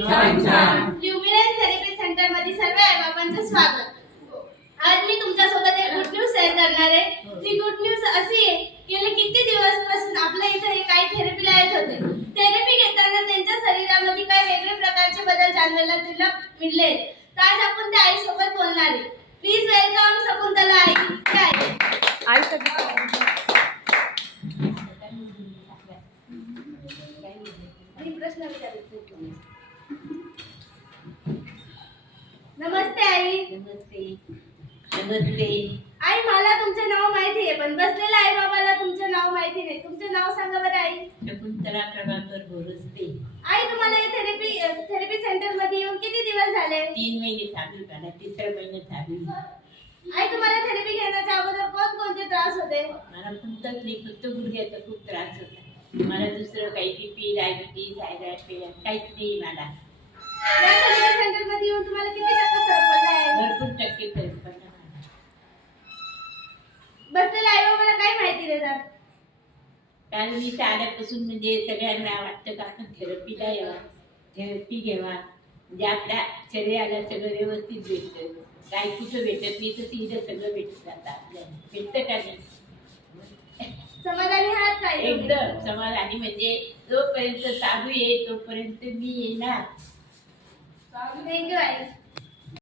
छान छान. Luminous therapy centre मध्ये सर्व आई-बाबांचं स्वागत. आज मी तुमच्यासोबत एक गुड न्यूज शेअर करणार आहे. ती गुड न्यूज अशी आहे गेले किती दिवसपासून आपल्या इथे काही थेरपीला येत होते. थेरपी घेताना त्यांच्या शरीरामध्ये काही वेगळे प्रकारचे बदल जाणवायला तिला मिळले. तर आज आपण त्या आईसोबत बोलणार आहे. प्लीज वेलकम शकुंतला आई. प्रश्न विचारतो. नमस्ते आई. नमस्ते. नमस्ते. आई मला तुमचे नाव माहिती आहे पण बसलेल्या आई बाबाला तुमचे नाव माहिती नाही. तुमचे नाव सांगा बरं आई. शकुंतला प्रभाकर बोरस्ते. आई तुम्हाला थेरपी सेंटर मध्ये येऊन किती दिवस झाले? 3 महिने चालू झाला. 3रा महिना चालू. आई तुम्हाला थेरपी घेण्याच्या अगोदर कोणते त्रास होते? मला फक्त गुडघ्याचा खूप त्रास होता. मला दुसरं काही बीपी, डायबिटीज, थायरॉइड काहीच नाही मला. या थेरपी सेंटर मध्ये येऊन तुम्हाला किती टक्के फरक पडला आहे? भरपूर टक्के फरक पडला मला. बसलेल्या आई बाबाला काय माहिती देतात? कारण मी इथे आल्यापासून म्हणजे सगळ्यांना वाटतं का आपण थेरपीला यावं, थेरपी घ्यावा, म्हणजे आपल्या शरीराला सगळं व्यवस्थित भेटतं. काही कुठं भेटत नाही तर तिथं सगळं भेटत जातं आपल्याला. भेटतं का नाही? समाधानी आहात काय? एकदम समाधानी. म्हणजे जोपर्यंत चालू आहे तोपर्यंत मी येणार. थँक्यू आई.